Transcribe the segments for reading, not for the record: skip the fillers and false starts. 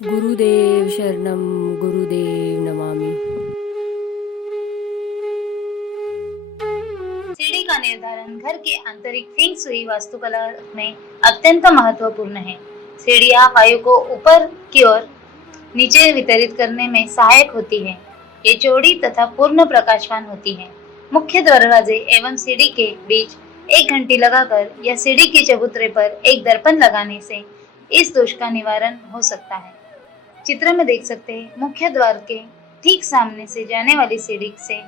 गुरुदेव शरणम गुरुदेव नमामि। सीढ़ी का निर्धारण घर के आंतरिक फेंग शुई वास्तुकला में अत्यंत महत्वपूर्ण है। सीढ़ियाँ वायु को ऊपर की ओर नीचे वितरित करने में सहायक होती है। ये चौड़ी तथा पूर्ण प्रकाशवान होती है। मुख्य दरवाजे एवं सीढ़ी के बीच एक घंटी लगाकर या सीढ़ी के चबूतरे पर एक दर्पण लगाने से इस दोष का निवारण हो सकता है। चित्र में देख सकते हैं, मुख्य द्वार के ठीक सामने से जाने वाली सीढ़ी से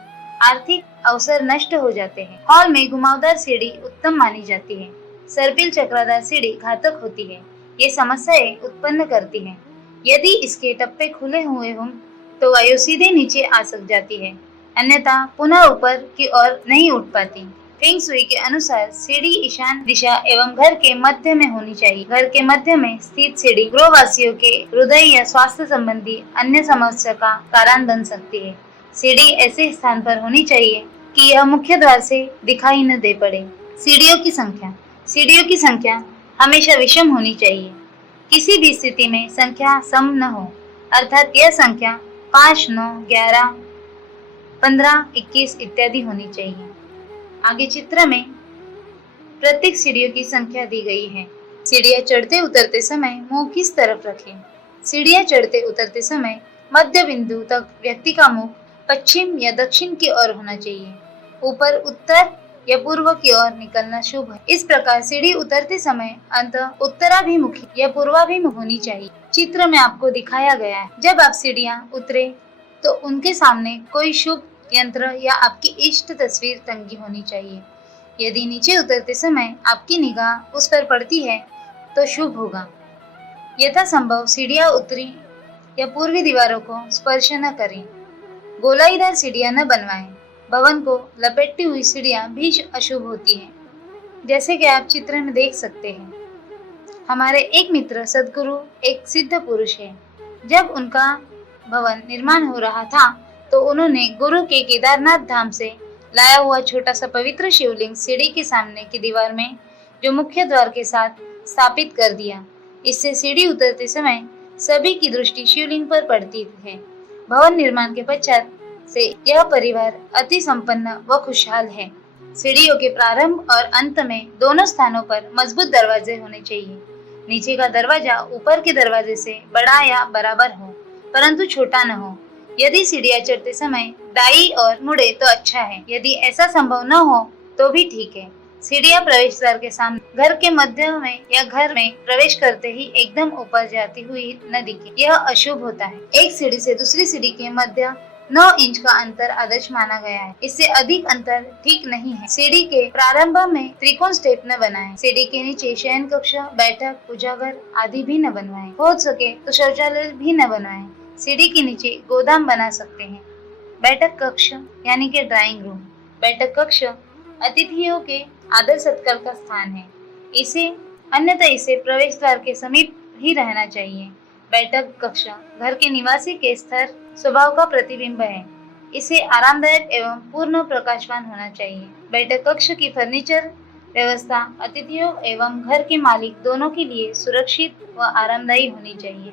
आर्थिक अवसर नष्ट हो जाते हैं। हॉल में घुमावदार सीढ़ी उत्तम मानी जाती है। सर्पिल चक्रादार सीढ़ी घातक होती है। ये समस्याएं उत्पन्न करती है। यदि इसके टप्पे खुले हुए हों तो वायु सीधे नीचे आ सक जाती है, अन्यथा पुनः ऊपर की ओर नहीं उठ पाती। फेंग शुई के अनुसार सीढ़ी ईशान दिशा एवं घर के मध्य में होनी चाहिए। घर के मध्य में स्थित सीढ़ी गृहवासियों के हृदय या स्वास्थ्य संबंधी अन्य समस्या का कारण बन सकती है। सीढ़ी ऐसे स्थान पर होनी चाहिए कि यह मुख्य द्वार से दिखाई न दे पड़े। सीढ़ियों की संख्या हमेशा विषम होनी चाहिए। किसी भी स्थिति में संख्या सम न हो, अर्थात यह संख्या 5, 9, 11, 15, 21 इत्यादि होनी चाहिए। आगे चित्र में प्रत्येक सीढ़ियों की संख्या दी गई है। सीढ़ियाँ चढ़ते उतरते समय मुंह किस तरफ रखें? सीढ़ियाँ चढ़ते उतरते समय मध्य बिंदु तक व्यक्ति का मुंह पश्चिम या दक्षिण की ओर होना चाहिए। ऊपर उत्तर या पूर्व की ओर निकलना शुभ है। इस प्रकार सीढ़ी उतरते समय अंत उत्तराभिमुखी या पूर्वाभिमुख होनी चाहिए। चित्र में आपको दिखाया गया है। जब आप सीढ़ियाँ उतरे तो उनके सामने कोई शुभ यंत्र या आपकी इष्ट तस्वीर टंगी होनी चाहिए। यदि नीचे उतरते समय आपकी निगाह उस पर पड़ती है तो शुभ होगा। यथासंभव सीढ़ियाँ उत्तरी या पूर्वी दीवारों को स्पर्श न करें। गोलाईदार सीढ़ियाँ न बनवाएं। भवन को लपेटती हुई सीढ़ियाँ भी अशुभ होती हैं। जैसे कि आप चित्र में देख सकते हैं, हमारे एक मित्र सदगुरु एक सिद्ध पुरुष है। जब उनका भवन निर्माण हो रहा था तो उन्होंने गुरु के केदारनाथ धाम से लाया हुआ छोटा सा पवित्र शिवलिंग सीढ़ी के सामने की दीवार में जो मुख्य द्वार के साथ स्थापित कर दिया। इससे सीढ़ी उतरते समय सभी की दृष्टि शिवलिंग पर पड़ती है। भवन निर्माण के पश्चात से यह परिवार अति संपन्न व खुशहाल है। सीढ़ियों के प्रारंभ और अंत में दोनों स्थानों पर मजबूत दरवाजे होने चाहिए। नीचे का दरवाजा ऊपर के दरवाजे से बड़ा या बराबर हो, परंतु छोटा न हो। यदि सीढ़ियाँ चढ़ते समय दाईं ओर मुड़े तो अच्छा है। यदि ऐसा संभव न हो तो भी ठीक है। सीढ़ियाँ प्रवेश द्वार के सामने घर के मध्य में या घर में प्रवेश करते ही एकदम ऊपर जाती हुई न दिखे, यह अशुभ होता है। एक सीढ़ी से दूसरी सीढ़ी के मध्य 9 इंच का अंतर आदर्श माना गया है। इससे अधिक अंतर ठीक नहीं है। सीढ़ी के प्रारंभ में त्रिकोण स्टेप न बनाएं। सीढ़ी के नीचे शयन कक्ष, बैठक, पूजाघर आदि भी न बनवाएं। हो सके तो शौचालय भी न बनवाएं। सीढ़ी के नीचे गोदाम बना सकते हैं। बैठक कक्ष यानी कि ड्राइंग रूम। बैठक कक्ष अतिथियों के आदर सत्कार का स्थान है। अन्यथा इसे प्रवेश द्वार के समीप ही रहना चाहिए। बैठक कक्ष घर के निवासी के स्थिर स्वभाव का प्रतिबिंब है। इसे आरामदायक एवं पूर्ण प्रकाशवान होना चाहिए। बैठक कक्ष की फर्नीचर व्यवस्था अतिथियों एवं घर के मालिक दोनों के लिए सुरक्षित व आरामदायी होनी चाहिए।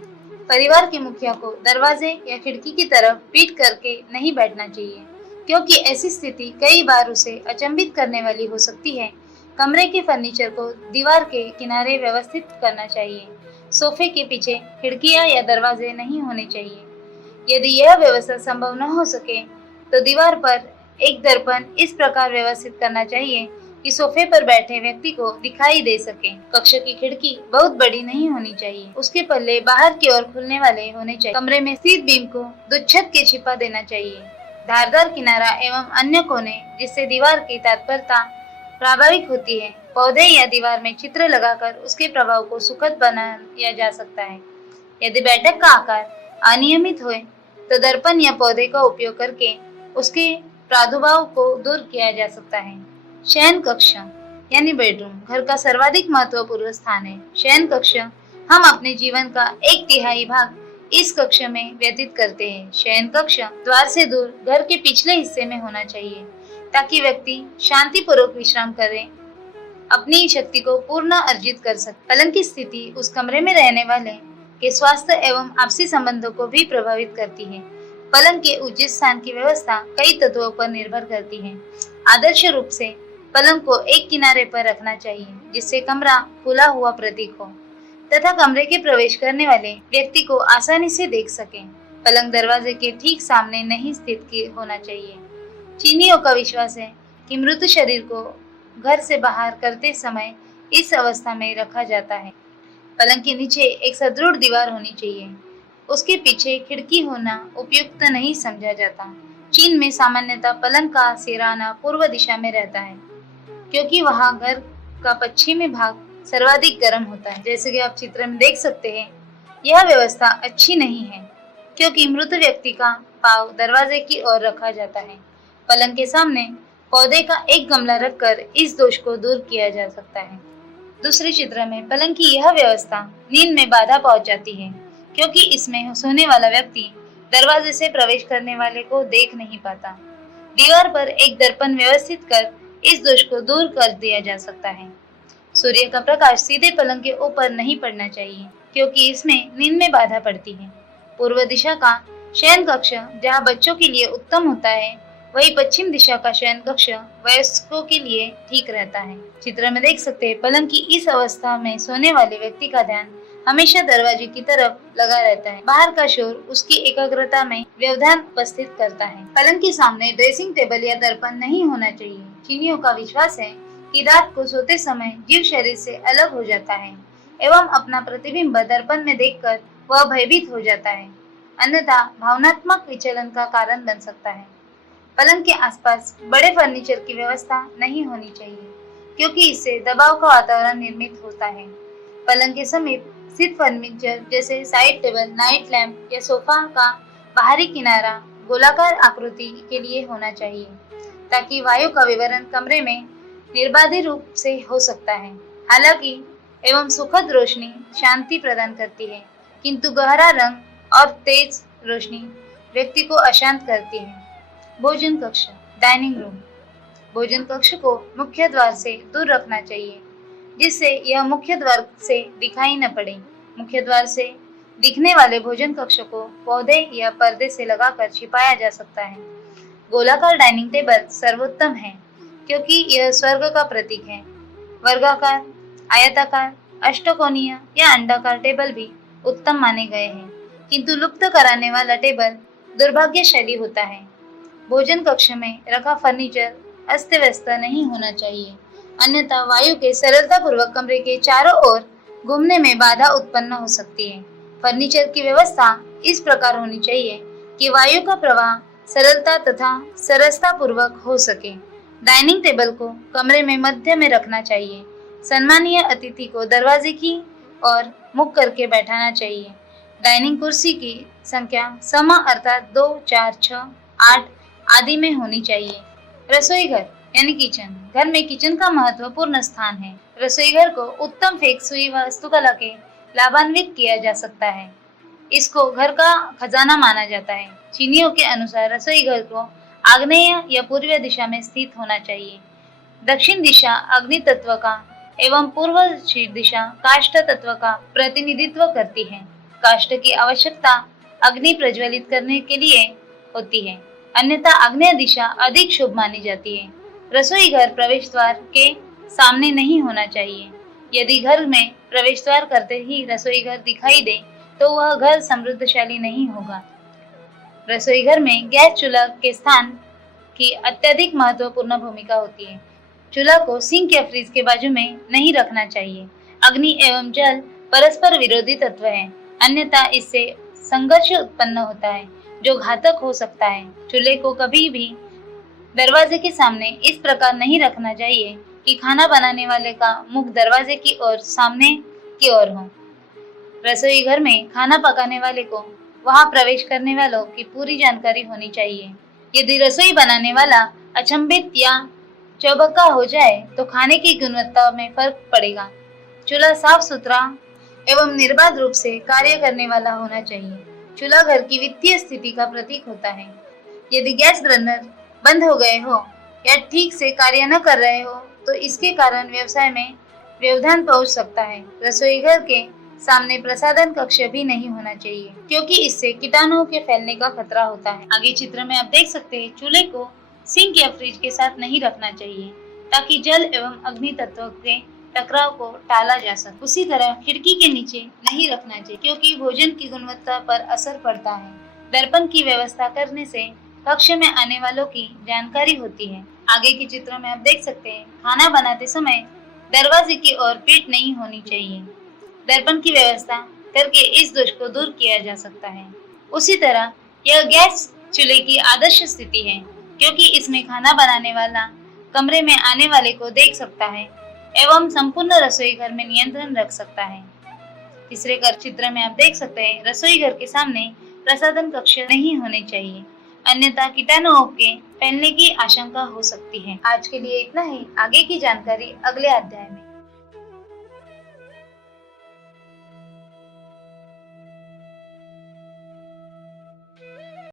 परिवार के मुखिया को दरवाजे या खिड़की की तरफ पीठ करके नहीं बैठना चाहिए, क्योंकि ऐसी स्थिति कई बार उसे अचंभित करने वाली हो सकती है। कमरे के फर्नीचर को दीवार के किनारे व्यवस्थित करना चाहिए। सोफे के पीछे खिड़कियां या दरवाजे नहीं होने चाहिए। यदि यह व्यवस्था संभव न हो सके तो दीवार पर एक दर्पण इस प्रकार व्यवस्थित करना चाहिए कि सोफे पर बैठे व्यक्ति को दिखाई दे सके। कक्ष की खिड़की बहुत बड़ी नहीं होनी चाहिए। उसके पल्ले बाहर की ओर खुलने वाले होने चाहिए। कमरे में स्थित बीम को दुच्छत के छिपा देना चाहिए। धारदार किनारा एवं अन्य कोने जिससे दीवार की तत्परता प्रभावित होती है। पौधे या दीवार में चित्र लगाकर उसके प्रभाव को सुखद बनाया जा सकता है। यदि बैठक का आकार अनियमित हो तो दर्पण या पौधे का उपयोग करके उसके प्रादुर्भाव को दूर किया जा सकता है। शयन कक्ष यानी बेडरूम घर का सर्वाधिक महत्वपूर्ण स्थान है। शयन कक्ष हम अपने जीवन का 1/3 भाग इस कक्ष में व्यतीत करते हैं। शयन कक्ष द्वार से दूर घर के पिछले हिस्से में होना चाहिए ताकि व्यक्ति शांति पूर्वक विश्राम करे, अपनी शक्ति को पूर्ण अर्जित कर सके। पलंग की स्थिति उस कमरे में रहने वाले के स्वास्थ्य एवं आपसी संबंधों को भी प्रभावित करती है। पलंग के उचित स्थान की व्यवस्था कई तत्वों पर निर्भर करती है। आदर्श रूप से पलंग को एक किनारे पर रखना चाहिए जिससे कमरा खुला हुआ प्रतीक हो तथा कमरे के प्रवेश करने वाले व्यक्ति को आसानी से देख सके। पलंग दरवाजे के ठीक सामने नहीं स्थित होना चाहिए। चीनियों का विश्वास है कि मृत शरीर को घर से बाहर करते समय इस अवस्था में रखा जाता है। पलंग के नीचे एक सुदृढ़ दीवार होनी चाहिए। उसके पीछे खिड़की होना उपयुक्त नहीं समझा जाता। चीन में सामान्यतः पलंग का सिरहाना पूर्व दिशा में रहता है क्योंकि वहाँ घर का पश्चिमी भाग सर्वाधिक गर्म होता है। जैसे कि आप चित्र में देख सकते हैं, यह व्यवस्था अच्छी नहीं है क्योंकि मृत व्यक्ति का पाँव दरवाजे की ओर रखा जाता है। पलंग के सामने पौधे का एक गमला रखकर इस दोष को दूर किया जा सकता है। दूसरे चित्र में पलंग की यह व्यवस्था नींद में बाधा पहुंचाती है क्योंकि इसमें सोने वाला व्यक्ति दरवाजे से प्रवेश करने वाले को देख नहीं पाता। दीवार पर एक दर्पण व्यवस्थित कर इस दोष को दूर कर दिया जा सकता है। सूर्य का प्रकाश सीधे पलंग के ऊपर नहीं पड़ना चाहिए क्योंकि इसमें नींद में बाधा पड़ती है। पूर्व दिशा का शयन कक्ष जहाँ बच्चों के लिए उत्तम होता है, वही पश्चिम दिशा का शयन कक्ष वयस्कों के लिए ठीक रहता है। चित्र में देख सकते हैं, पलंग की इस अवस्था में सोने वाले व्यक्ति का ध्यान हमेशा दरवाजे की तरफ लगा रहता है। बाहर का शोर उसकी एकाग्रता में व्यवधान उपस्थित करता है। पलंग के सामने ड्रेसिंग टेबल या दर्पण नहीं होना चाहिए। चीनियों का विश्वास है कि रात को सोते समय जीव शरीर से अलग हो जाता है एवं अपना प्रतिबिंब दर्पण में देखकर वह भयभीत हो जाता है, अन्यथा भावनात्मक विचलन का कारण बन सकता है। पलंग के आसपास बड़े फर्नीचर की व्यवस्था नहीं होनी चाहिए क्योंकि इससे दबाव का वातावरण निर्मित होता है। पलंग के समीप स्थित फर्नीचर जैसे साइड टेबल, नाइट लैंप या सोफा का बाहरी किनारा गोलाकार आकृति के लिए होना चाहिए ताकि वायु का विवरण कमरे में निर्बाध रूप से हो सकता है। हालांकि एवं सुखद रोशनी शांति प्रदान करती है, किंतु गहरा रंग और तेज रोशनी व्यक्ति को अशांत करती है। भोजन कक्ष, डाइनिंग रूम। भोजन कक्ष को मुख्य द्वार से दूर रखना चाहिए जिससे यह मुख्य द्वार से दिखाई न पड़े। मुख्य द्वार से दिखने वाले भोजन कक्ष को पौधे या पर्दे से लगाकर छिपाया जा सकता है। गोलाकार डाइनिंग टेबल सर्वोत्तम है क्योंकि यह स्वर्ग का प्रतीक है। वर्गाकार, आयताकार, अष्टकोणीय या अंडाकार टेबल भी उत्तम माने गए हैं, किंतु लुप्त कराने वाला टेबल दुर्भाग्यशाली होता है। भोजन कक्ष में रखा फर्नीचर अस्त व्यस्त नहीं होना चाहिए, अन्यथा वायु के सरलता पूर्वक कमरे के चारों ओर घूमने में बाधा उत्पन्न हो सकती है। फर्नीचर की व्यवस्था इस प्रकार होनी चाहिए कि वायु का प्रवाह सरलता तथा सरसता पूर्वक हो सके। डाइनिंग टेबल को कमरे में मध्य में रखना चाहिए। सम्मानीय अतिथि को दरवाजे की ओर मुख करके बैठाना चाहिए। डाइनिंग कुर्सी की संख्या सम अर्थात 2, 4, 6, 8 आदि में होनी चाहिए। रसोई घर यानी किचन। घर में किचन का महत्वपूर्ण स्थान है। रसोई घर को उत्तम फेंग शुई वास्तुकला के लाभान्वित किया जा सकता है। इसको घर का खजाना माना जाता है। चीनियों के अनुसार रसोई घर को आग्नेय या पूर्व दिशा में स्थित होना चाहिए। दक्षिण दिशा अग्नि तत्व का एवं पूर्व दिशा काष्ठ तत्व का प्रतिनिधित्व करती है। काष्ठ की आवश्यकता अग्नि प्रज्वलित करने के लिए होती है, अन्यथा आग्नेय दिशा अधिक शुभ मानी जाती है। रसोई घर प्रवेश द्वार के सामने नहीं होना चाहिए। यदि घर में प्रवेश द्वार करते ही रसोई घर दिखाई दे तो वह घर समृद्धशाली नहीं होगा। रसोई घर में गैस चूल्हा के स्थान की अत्यधिक महत्वपूर्ण भूमिका होती है। चूल्हा को सिंक या फ्रिज के बाजू में नहीं रखना चाहिए। अग्नि एवं जल परस्पर विरोधी तत्व हैं, अन्यथा इससे संघर्ष उत्पन्न होता है जो घातक हो सकता है। चूल्हे को कभी भी दरवाजे के सामने इस प्रकार नहीं रखना चाहिए कि खाना बनाने वाले का मुख दरवाजे की ओर सामने की ओर हो। रसोई घर में खाना पकाने वाले को वहां प्रवेश करने वालों की पूरी जानकारी होनी चाहिए। यदि रसोई बनाने वाला अचंभित या चौबक्का हो जाए तो खाने की गुणवत्ता में फर्क पड़ेगा। चूल्हा साफ सुथरा एवं निर्बाध रूप से कार्य करने वाला होना चाहिए। चूल्हा घर की वित्तीय स्थिति का प्रतीक होता है। यदि गैस बर्नर बंद हो गए हो या ठीक से कार्य न कर रहे हो तो इसके कारण व्यवसाय में व्यवधान पहुंच सकता है। रसोई घर के सामने प्रसाधन कक्ष भी नहीं होना चाहिए, क्योंकि इससे कीटाणुओं के फैलने का खतरा होता है। आगे चित्र में आप देख सकते हैं, चूल्हे को सिंक या फ्रिज के साथ नहीं रखना चाहिए, ताकि जल एवं अग्नि तत्वों के टकराव को टाला जा सके। उसी तरह खिड़की के नीचे नहीं रखना चाहिए, क्योंकि भोजन की गुणवत्ता पर असर पड़ता है। दर्पण की व्यवस्था करने से कक्ष में आने वालों की जानकारी होती है। आगे के चित्र में आप देख सकते हैं, खाना बनाते समय दरवाजे की ओर पीठ नहीं होनी चाहिए। दर्पण की व्यवस्था करके इस दोष को दूर किया जा सकता है। उसी तरह यह गैस चूल्हे की आदर्श स्थिति है, क्योंकि इसमें खाना बनाने वाला कमरे में आने वाले को देख सकता है एवं संपूर्ण रसोई घर में नियंत्रण रख सकता है। तीसरे कर चित्र में आप देख सकते हैं, रसोई घर के सामने प्रसाधन कक्ष नहीं होने चाहिए, अन्यथा कीटाणुओं के फैलने की आशंका हो सकती है। आज के लिए इतना ही। आगे की जानकारी अगले अध्याय में।